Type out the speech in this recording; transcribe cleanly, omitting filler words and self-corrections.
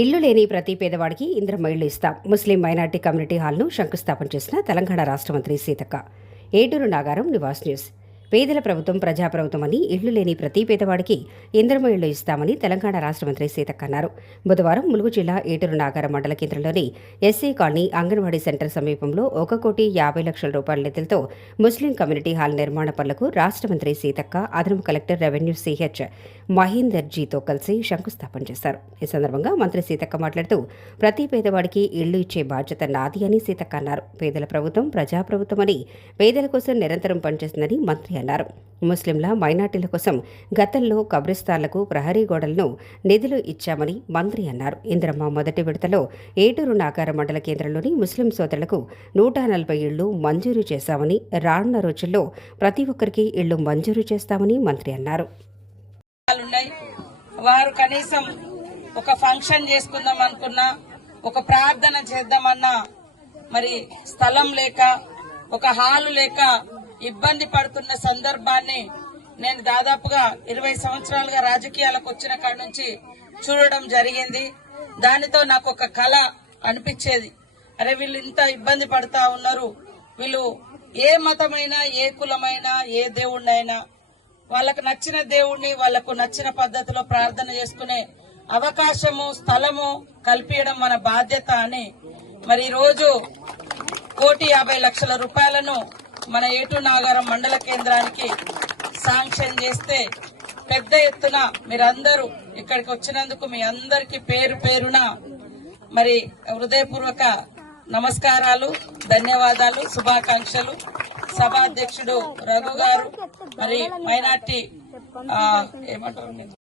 ఇల్లు లేని ప్రతి పేదవాడికి ఇందిరమ్మ ఇళ్లు ఇస్తాం. ముస్లిం మైనార్టీ కమ్యూనిటీ హాల్ను శంకుస్థాపన చేసిన తెలంగాణ రాష్ట్ర మంత్రి సీతక్క. ఏటూరు నాగారం, నివాస్ న్యూస్. పేదల ప్రభుత్వం ప్రజాప్రభుత్వం అని ఇళ్లు లేని ప్రతి పేదవాడికి ఇందిరమ్మ ఇళ్లు ఇస్తామని తెలంగాణ రాష్ట్ర మంత్రి సీతక్క అన్నారు. బుధవారం ములుగు జిల్లా ఏటూరు నాగారం మండల కేంద్రంలోని ఎస్సీ కాలనీ అంగన్వాడీ సెంటర్ సమీపంలో 1,50,00,000 రూపాయల నిధులతో ముస్లిం కమ్యూనిటీ హాల్ నిర్మాణ పనులకు రాష్ట్ర మంత్రి సీతక్క, అదనపు కలెక్టర్ రెవెన్యూ సిహెచ్ మహీందర్ జీతో కలిసి శంకుస్థాపన చేశారు. ఈ సందర్భంగా మంత్రి సీతక్క మాట్లాడుతూ ప్రతి పేదవాడికి ఇళ్లు ఇచ్చే బాధ్యత నాది అని సీతక్క అన్నారు. పేదల ప్రభుత్వం ప్రజాప్రభుత్వం అని పేదల కోసం నిరంతరం పనిచేస్తుందని మంత్రి అన్నారు. ముస్లింల మైనార్టీల కోసం గతంలో కబ్రిస్తాన్లకు ప్రహరీ గోడలను నిధులు ఇచ్చామని మంత్రి అన్నారు. ఇందిరమ్మ మొదటి విడతలో ఏటూరు నాగారం మండల కేంద్రంలోని ముస్లిం సోదరులకు 140 ఇళ్లు మంజూరు చేశామని, రానున్న రోజుల్లో ప్రతి ఒక్కరికి ఇళ్లు మంజూరు చేస్తామని మంత్రి అన్నారు. వారు కనీసం ఒక ఫంక్షన్ చేసుకుందాం అనుకున్నా, ఒక ప్రార్థన చేద్దామన్నా మరి స్థలం లేక, ఒక హాలు లేక ఇబ్బంది పడుతున్న సందర్భాన్ని నేను దాదాపుగా 20 సంవత్సరాలుగా రాజకీయాలకు వచ్చిన కాడ నుంచి చూడడం జరిగింది. దానితో నాకు ఒక కళ అనిపించేది, అరే వీళ్ళు ఇంత ఇబ్బంది పడుతా ఉన్నారు, వీళ్ళు ఏ మతమైనా, ఏ కులమైనా, ఏ దేవుణ్ణైనా వాళ్ళకు నచ్చిన దేవుణ్ణి వాళ్ళకు నచ్చిన పద్ధతిలో ప్రార్థన చేసుకునే అవకాశము, స్థలము కల్పించడం మన బాధ్యత అని మరి ఈరోజు 1,50,00,000 రూపాయలను మన ఏటూరు నాగారం మండల కేంద్రానికి శాంక్షన్ చేస్తే పెద్ద ఎత్తున మీరందరూ ఇక్కడికి వచ్చినందుకు మీ అందరికీ పేరు పేరున మరి హృదయపూర్వక నమస్కారాలు, ధన్యవాదాలు, శుభాకాంక్షలు. సభాధ్యక్షుడు రఘు గారు, మరి మైనార్టీ ఏమంటారు